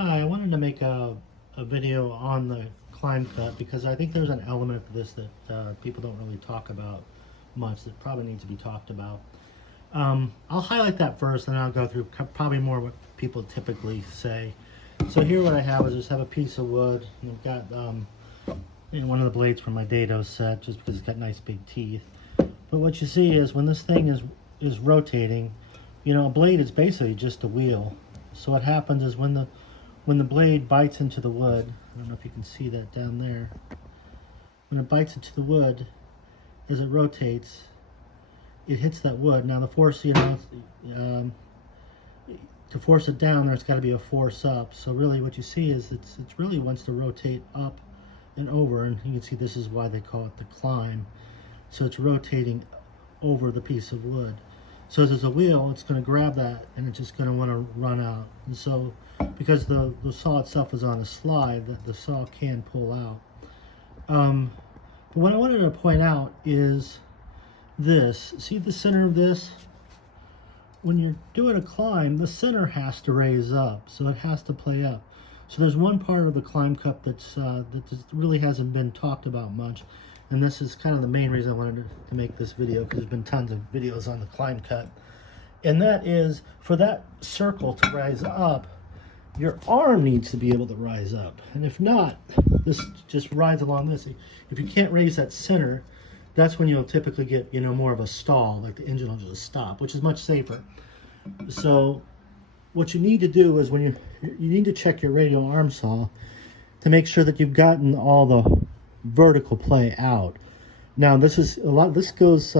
Hi, I wanted to make a video on the climb cut because I think there's an element of this that people don't really talk about much that probably needs to be talked about. I'll highlight that first, and then I'll go through probably more what people typically say. So here what I have is just have a piece of wood, and I've got one of the blades from my dado set just because it's got nice big teeth. But what you see is when this thing is rotating, a blade is basically just a wheel. So what happens is when the blade bites into the wood, I don't know if you can see that down there, when it bites into the wood, as it rotates, it hits that wood. Now the force, to force it down, there's got to be a force up. So really what you see is it's really wants to rotate up and over, and you can see this is why they call it the climb. So it's rotating over the piece of wood. So as there's a wheel, it's going to grab that and it's just going to want to run out. And so because the saw itself is on a slide, the saw can pull out. But what I wanted to point out is this. See the center of this? When you're doing a climb, the center has to raise up, so it has to play up. So there's one part of the climb cup that really hasn't been talked about much, and this is kind of the main reason I wanted to make this video, because there's been tons of videos on the climb cut. And that is, for that circle to rise up, your arm needs to be able to rise up. And if not, this just rides along this. If you can't raise that center, that's when you'll typically get, more of a stall, like the engine will just stop, which is much safer. So what you need to do is when you need to check your radial arm saw to make sure that you've gotten all the vertical play out. Now this goes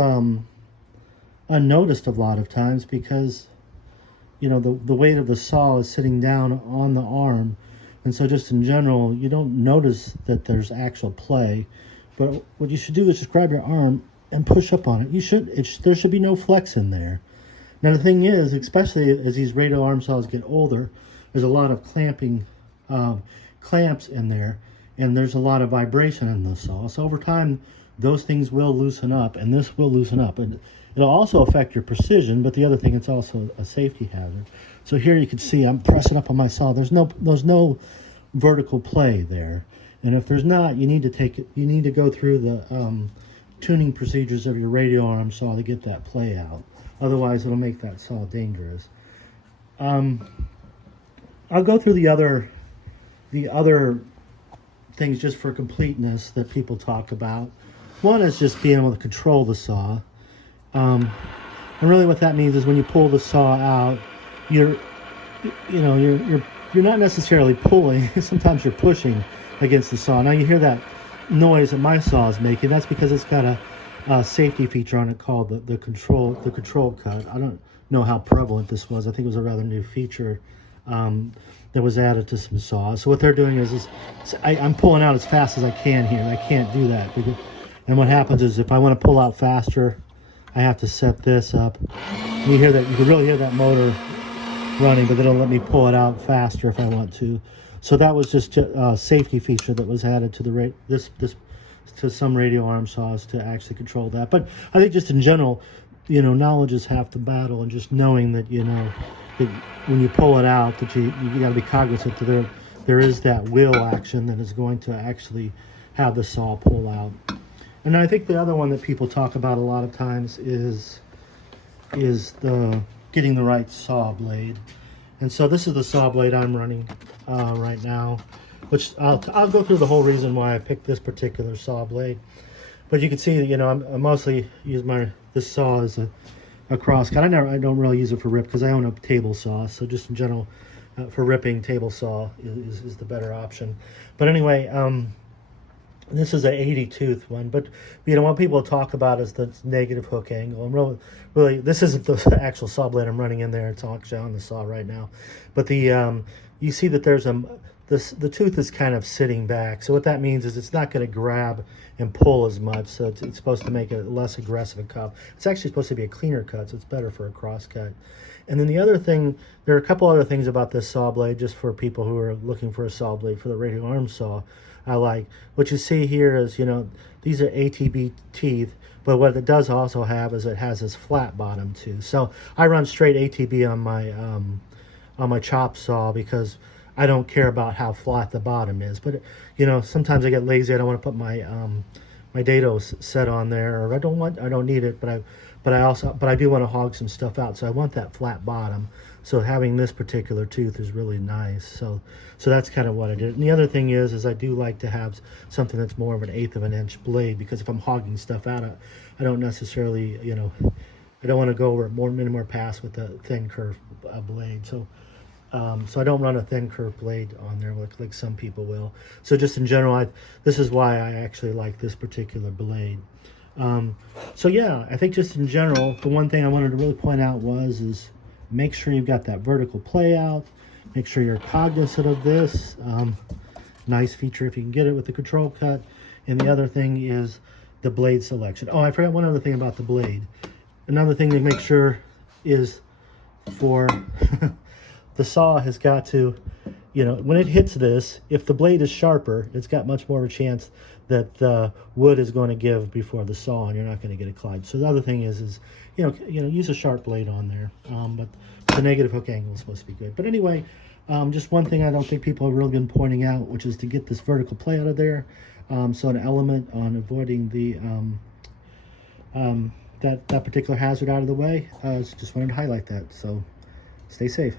unnoticed a lot of times because the weight of the saw is sitting down on the arm, and so just in general you don't notice that there's actual play. But what you should do is just grab your arm and push up on it. There should be no flex in there. Now the thing is, especially as these radial arm saws get older, there's a lot of clamping clamps in there, and there's a lot of vibration in the saw. So over time, those things will loosen up, and this will loosen up. And it'll also affect your precision, but the other thing, it's also a safety hazard. So here you can see I'm pressing up on my saw. There's no vertical play there. And if there's not, you need to go through the tuning procedures of your radial arm saw to get that play out. Otherwise, it'll make that saw dangerous. I'll go through the other things just for completeness that people talk about. One is just being able to control the saw. And really what that means is when you pull the saw out, you're not necessarily pulling. Sometimes you're pushing against the saw. Now you hear that noise that my saw is making. That's because it's got a safety feature on it called the control cut. I don't know how prevalent this was. I think it was a rather new feature that was added to some saws. So what they're doing is I'm pulling out as fast as I can here. I can't do that. And what happens is if I want to pull out faster, I have to set this up. And you can really hear that motor running, but it'll let me pull it out faster if I want to. So that was just a safety feature that was added to to some radial arm saws to actually control that. But I think just in general, knowledge is half the battle, and just knowing that that when you pull it out, that you got to be cognizant that there is that wheel action that is going to actually have the saw pull out. And I think the other one that people talk about a lot of times is the getting the right saw blade. And so this is the saw blade I'm running right now, which I'll go through the whole reason why I picked this particular saw blade. But you can see that I mostly use this saw as a cross cut. I don't really use it for rip because I own a table saw. So just in general, for ripping, table saw is the better option. But anyway, this is an 80 tooth one, but what people talk about is the negative hook angle. And really, this isn't the actual saw blade I'm running in there. It's actually on the saw right now. But you see that there's the tooth is kind of sitting back. So what that means is it's not going to grab and pull as much. So it's supposed to make it less aggressive a cut. It's actually supposed to be a cleaner cut, so it's better for a cross cut. And then the other thing, there are a couple other things about this saw blade, just for people who are looking for a saw blade for the radial arm saw. I like what you see here is these are ATB teeth, but what it does also have is it has this flat bottom too. So I run straight ATB on my chop saw because I don't care about how flat the bottom is. But you know, sometimes I get lazy. I don't want to put my my dado set on there, or I don't need it, but I do want to hog some stuff out, so I want that flat bottom. So having this particular tooth is really nice. So that's kind of what I did. And the other thing is I do like to have something that's more of an 1/8 of an inch blade, because if I'm hogging stuff out, I don't necessarily, you know, I don't want to go over many more pass with a thin curve blade. So I don't run a thin curve blade on there like some people will. So just in general, this is why I actually like this particular blade. So yeah, I think just in general, the one thing I wanted to really point out is make sure you've got that vertical play out. Make sure you're cognizant of this. Nice feature if you can get it with the control cut. And the other thing is the blade selection. Oh, I forgot one other thing about the blade. Another thing to make sure is for the saw has got to, you know, when it hits this, if the blade is sharper, it's got much more of a chance that the wood is going to give before the saw, and you're not going to get it clogged. So the other thing is you know, use a sharp blade on there. But the negative hook angle is supposed to be good. But anyway, just one thing I don't think people have really been pointing out, which is to get this vertical play out of there. So an element on avoiding the that particular hazard out of the way. Just wanted to highlight that. So stay safe.